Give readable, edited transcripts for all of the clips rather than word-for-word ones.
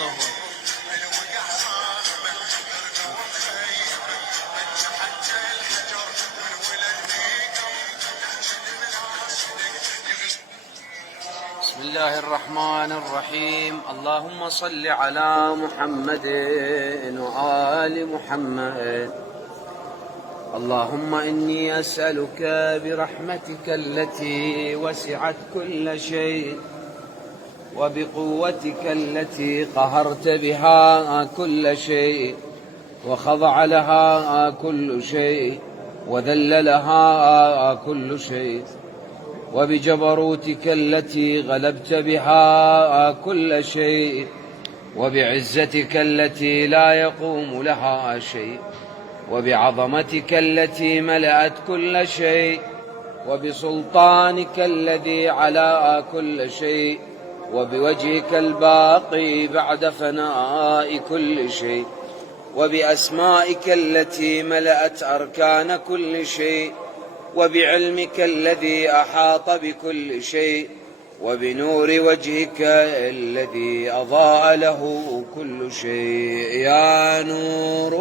بسم الله الرحمن الرحيم. اللهم صل على محمد وآل محمد. اللهم إني أسألك برحمتك التي وسعت كل شيء وبقوتك التي قهرت بها كل شيء وخضع لها كل شيء وذل لها كل شيء، وبجبروتك التي غلبت بها كل شيء، وبعزتك التي لا يقوم لها شيء، وبعظمتك التي ملأت كل شيء، وبسلطانك الذي على كل شيء، وبوجهك الباقي بعد فناء كل شيء، وبأسمائك التي ملأت أركان كل شيء، وبعلمك الذي أحاط بكل شيء، وبنور وجهك الذي أضاء له كل شيء. يا نور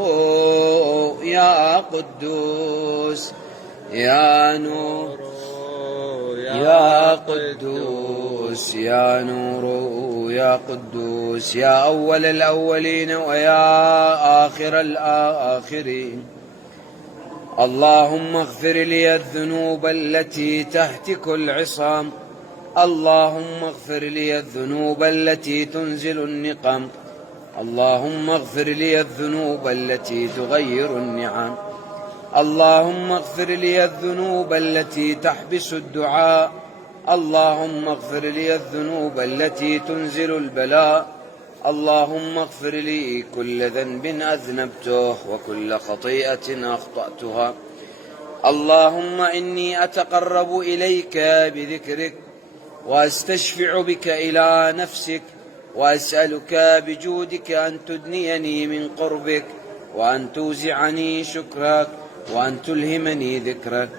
يا قدوس، يا نور يا قدوس، يا نور يا قدوس، يا أول الأولين ويا آخر الآخرين. اللهم اغفر لي الذنوب التي تهتك العصام، اللهم اغفر لي الذنوب التي تنزل النقم، اللهم اغفر لي الذنوب التي تغير النعم، اللهم اغفر لي الذنوب التي تحبس الدعاء، اللهم اغفر لي الذنوب التي تنزل البلاء، اللهم اغفر لي كل ذنب أذنبته وكل خطيئة أخطأتها. اللهم إني أتقرب إليك بذكرك وأستشفع بك إلى نفسك، وأسألك بجودك أن تدنيني من قربك، وأن توزعني شكرك، وأن تلهمني ذكرك.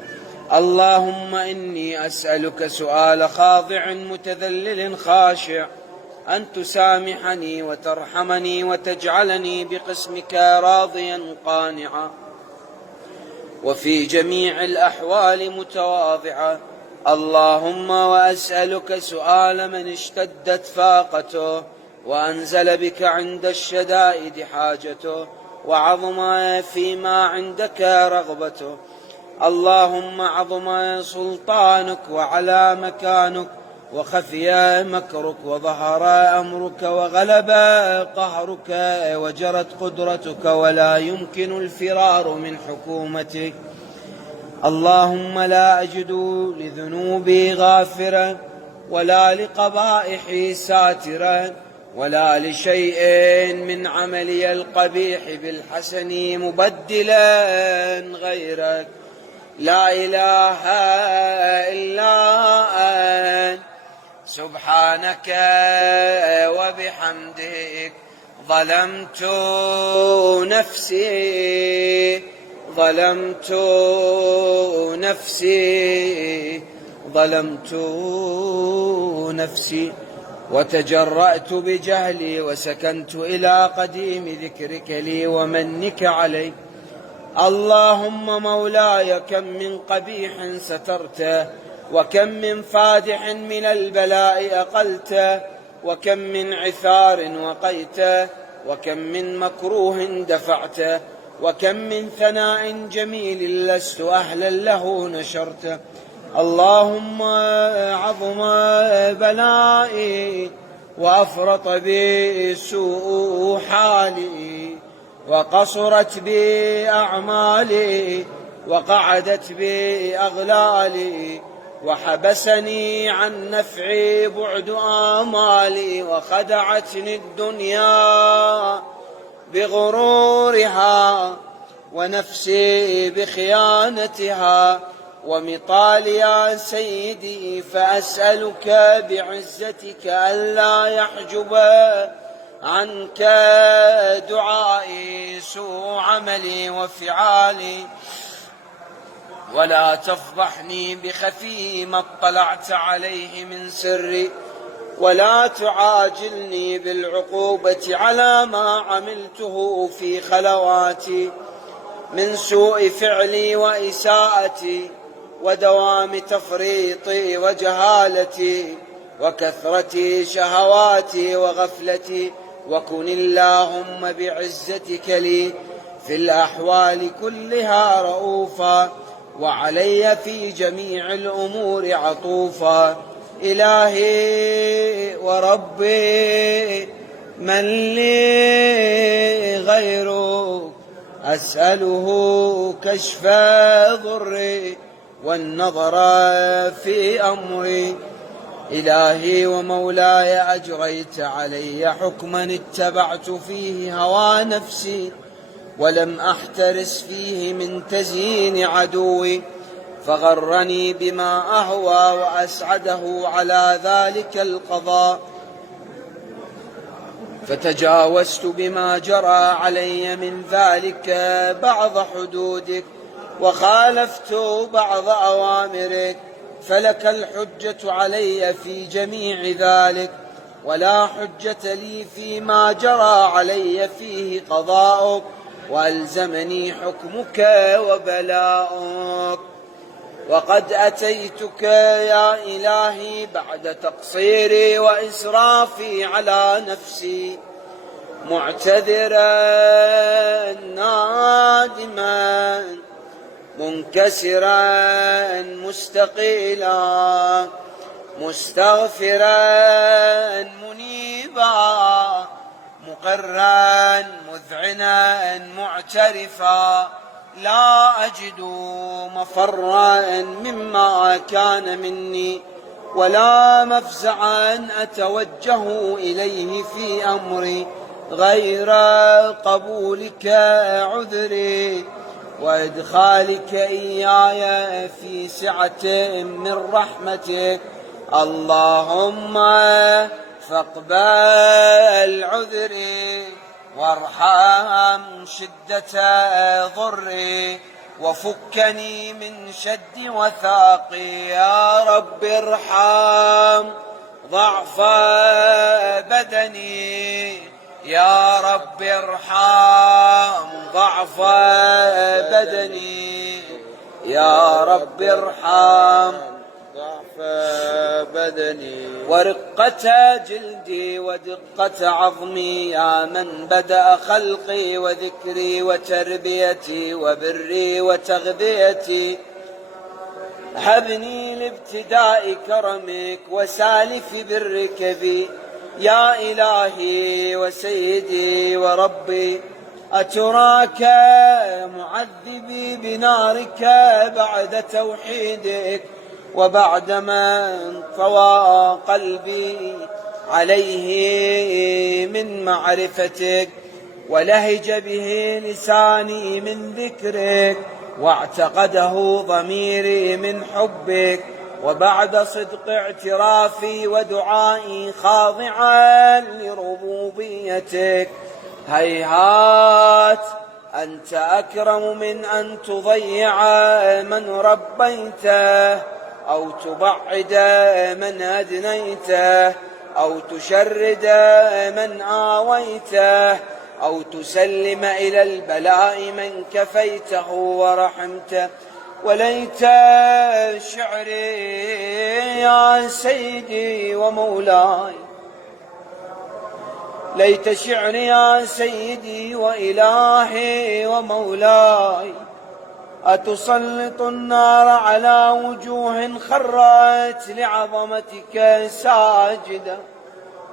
اللهم إني أسألك سؤال خاضع متذلل خاشع، أن تسامحني وترحمني وتجعلني بقسمك راضيا قانعا، وفي جميع الأحوال متواضعا. اللهم وأسألك سؤال من اشتدت فاقته وأنزل بك عند الشدائد حاجته وعظم فيما عندك رغبته. اللهم عظم سلطانك وعلى مكانك وخفي مكرك وظهر أمرك وغلب قهرك وجرت قدرتك ولا يمكن الفرار من حكومتك. اللهم لا أجد لذنوبي غافرا ولا لقبائحي ساترا ولا لشيء من عملي القبيح بالحسن مبدلا غيرك. لا إله إلا أنت سبحانك وبحمدك ظلمت نفسي، ظلمت نفسي، ظلمت نفسي، وتجرأت بجهلي وسكنت إلى قديم ذكرك لي ومنك علي. اللهم مولاي كم من قبيح سترته، وكم من فادح من البلاء أقلته، وكم من عثار وقيته، وكم من مكروه دفعته، وكم من ثناء جميل لست أهلا له نشرته. اللهم عظم بلائي وأفرط بي سوء حالي، وقصرت بي أعمالي، وقعدت بي أغلالي، وحبسني عن نفعي بعد آمالي، وخدعتني الدنيا بغرورها ونفسي بخيانتها ومطالي يا سيدي. فأسألك بعزتك ألا يحجب عنك دعائي سوء عملي وفعالي، ولا تفضحني بخفي ما اطلعت عليه من سري، ولا تعاجلني بالعقوبة على ما عملته في خلواتي من سوء فعلي وإساءتي ودوام تفريطي وجهالتي وكثرة شهواتي وغفلتي، وكن اللهم بعزتك لي في الأحوال كلها رؤوفا، وعلي في جميع الأمور عطوفا. إلهي وربي من لي غيرك أسأله كشف ضري والنظر في أمري. إلهي ومولاي أجريت علي حكما اتبعت فيه هوى نفسي ولم أحترس فيه من تزيين عدوي، فغرني بما أهوى وأسعده على ذلك القضاء، فتجاوزت بما جرى علي من ذلك بعض حدودك وخالفت بعض أوامرك، فلك الحجة علي في جميع ذلك، ولا حجة لي فيما جرى علي فيه قضاؤك، وألزمني حكمك وبلاؤك. وقد أتيتك يا إلهي بعد تقصيري وإسرافي على نفسي معتذرا نادما منكسرا مستقيلا مستغفرا منيبا مقرا مذعنا معترفا، لا أجد مفرا مما كان مني ولا مفزعا أتوجه إليه في أمري غير قبولك عذري وإدخالك إياي في سعة من رحمتك. اللهم فاقبل عذري وارحم شدة ضري وفكني من شد وثاقي. يا رب ارحم ضعف بدني، يا رب ارحم ضعف بدني، يا رب ارحم ضعف بدني ورقة جلدي ودقة عظمي، يا من بدأ خلقي وذكري وتربيتي وبري وتغذيتي. هبني لابتداء كرمك وسالف برك بي يا إلهي وسيدي وربي. أتراك معذبي بنارك بعد توحيدك وبعدما انطوى قلبي عليه من معرفتك ولهج به لساني من ذكرك واعتقده ضميري من حبك، وبعد صدق اعترافي ودعائي خاضعا لربوبيتك. هيهات أنت أكرم من أن تضيع من ربيته أو تبعد من أدنيته أو تشرد من آويته أو تسلم إلى البلاء من كفيته ورحمته. وليت شعري يا سيدي ومولاي، ليت شعري يا سيدي وإلهي ومولاي أتسلط النار على وجوه خرت لعظمتك ساجدة،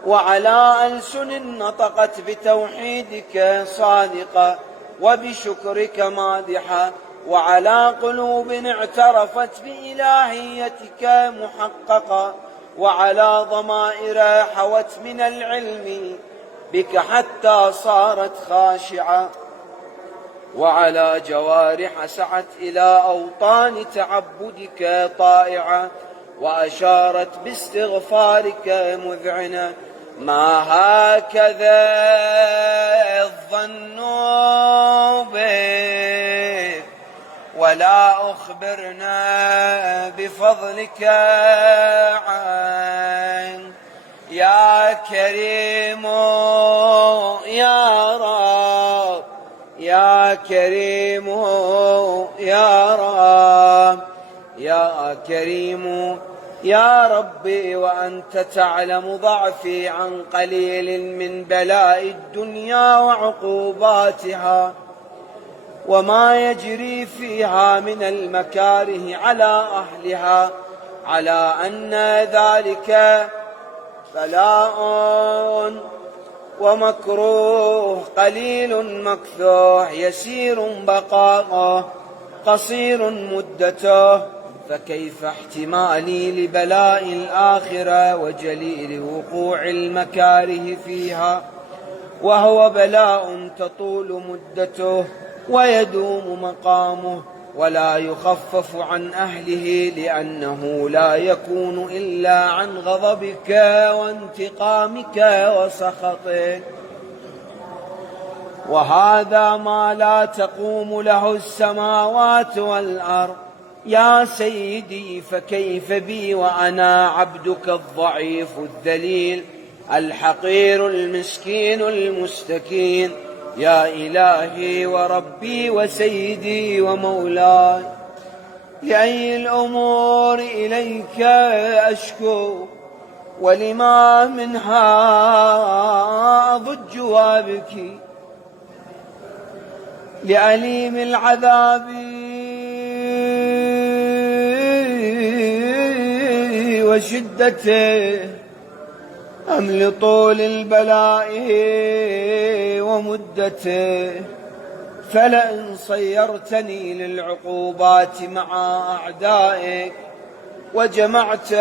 وعلى ألسن نطقت بتوحيدك صادقة وبشكرك مادحة، وعلى قلوب اعترفت بإلهيتك محققة، وعلى ضمائر حوت من العلم بك حتى صارت خاشعة، وعلى جوارح سعت إلى أوطان تعبدك طائعة وأشارت باستغفارك مذعنة. ما هكذا الظن بك ولا أخبرنا بفضلك عنك، يا كريم يا رب، يا كريم يا رب، يا كريم يا ربي، وأنت تعلم ضعفي عن قليل من بلاء الدنيا وعقوباتها وما يجري فيها من المكاره على أهلها، على أن ذلك بلاء ومكروه قليل مكثوح، يسير بقاؤه قصير مدته، فكيف احتمالي لبلاء الآخرة وجليل وقوع المكاره فيها، وهو بلاء تطول مدته ويدوم مقامه ولا يخفف عن أهله، لأنه لا يكون إلا عن غضبك وانتقامك وسخطك، وهذا ما لا تقوم له السماوات والأرض. يا سيدي فكيف بي وأنا عبدك الضعيف الذليل الحقير المسكين المستكين، يا إلهي وربي وسيدي ومولاي، لأي الأمور إليك أشكو، ولما منها أضج وابكي، لأليم العذاب وشدته، أم لطول البلاء ومدته، فلئن صيرتني للعقوبات مع أعدائك وجمعت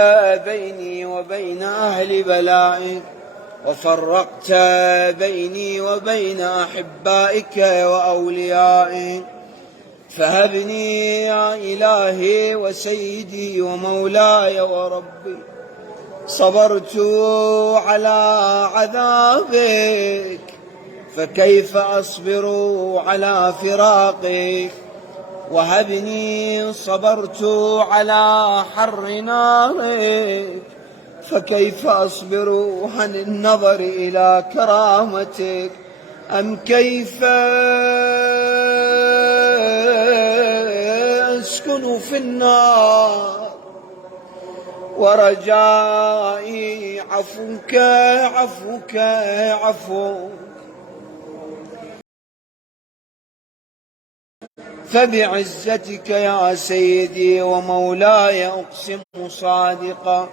بيني وبين أهل بلائك وفرقت بيني وبين أحبائك وأوليائك، فهبني يا إلهي وسيدي ومولاي وربي، صبرت على عذابك فكيف أصبر على فراقك، وهبني صبرت على حر نارك فكيف أصبر عن النظر إلى كرامتك، أم كيف أسكن في النار ورجائي عفوك عفوك عفوك. فبعزتك يا سيدي ومولاي أقسم صادقا،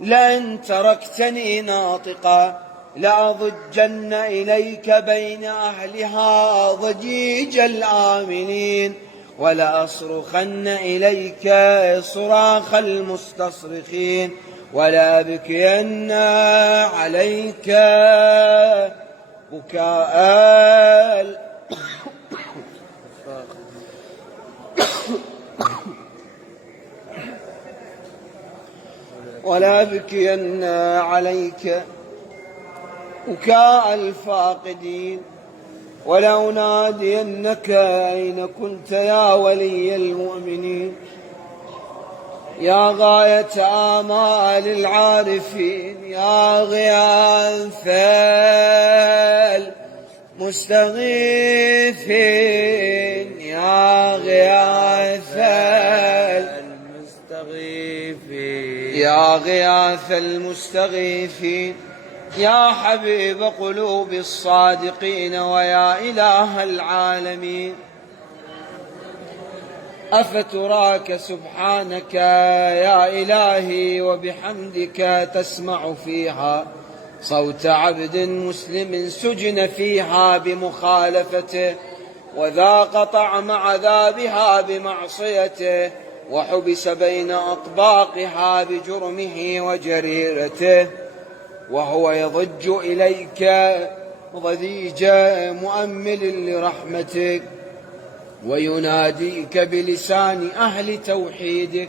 لئن تركتني ناطقا لأضجن إليك بين أهلها ضجيج الآمنين، ولأصرخن إليك صراخ المستصرخين، ولأبكين عليك بكاء ولأبكين عليك بكاء الفاقدين، ولأنادينك أين كنت يا ولي المؤمنين، يا غاية آمال العارفين، يا غياث المستغيثين، يا غياث المستغيثين، يا غياث المستغيثين، يا حبيب قلوب الصادقين، ويا إله العالمين، أفتراك سبحانك يا إلهي وبحمدك تسمع فيها صوت عبد مسلم سجن فيها بمخالفته، وذاق طعم عذابها بمعصيته، وحبس بين أطباقها بجرمه وجريرته، وهو يضج إليك ضجيج مؤمل لرحمتك، ويناديك بلسان أهل توحيدك،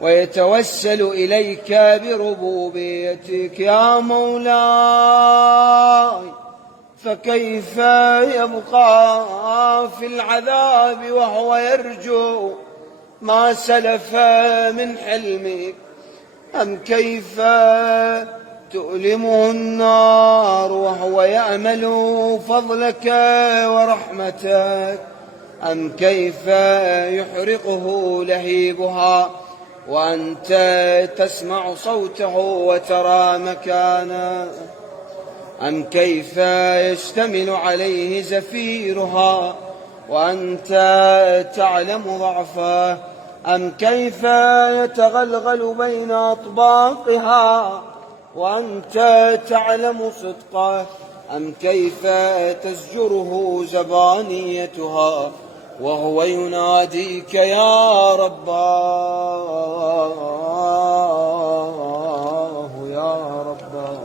ويتوسل إليك بربوبيتك يا مولاي. فكيف يبقى في العذاب وهو يرجو ما سلف من حلمك، أم كيف تؤلمه النار وهو يأمل فضلك ورحمتك، أم كيف يحرقه لهيبها وأنت تسمع صوته وترى مكانه، أم كيف يشتمل عليه زفيرها وأنت تعلم ضعفه، أم كيف يتغلغل بين أطباقها وأنت تعلم صدقه، أم كيف تزجره زبانيتها وهو يناديك يا رباه يا رباه.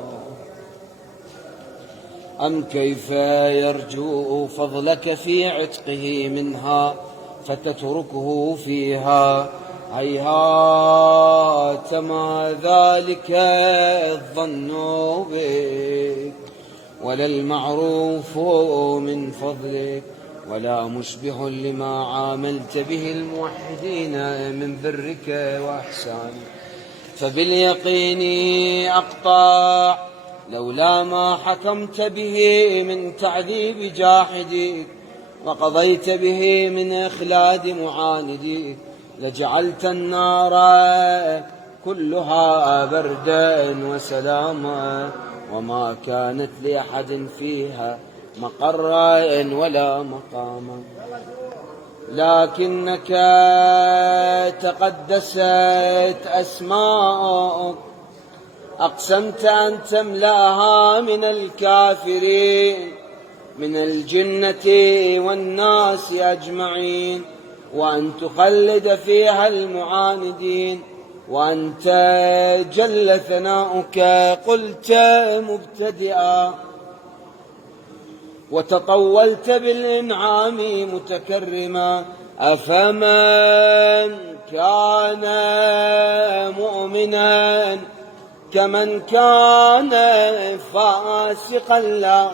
أم كيف يرجو فضلك في عتقه منها فتتركه فيها، هيهات ما ذلك الظن بك، ولا المعروف من فضلك، ولا مشبه لما عاملت به الموحدين من برك وإحسانك. فباليقين أقطع لولا ما حكمت به من تعذيب جاحديك وقضيت به من إخلاد معانديك، لجعلت النار كلها بردا وسلاما، وما كانت لأحد فيها مقرا ولا مقاما. لكنك تقدست أسماءك، أقسمت أن تملأها من الكافرين من الجنة والناس أجمعين، وأن تخلد فيها المعاندين، وأنت جل ثناؤك قلت مبتدئا، وتطولت بالإنعام متكرما. أفمن كان مؤمنا كمن كان فاسقا لا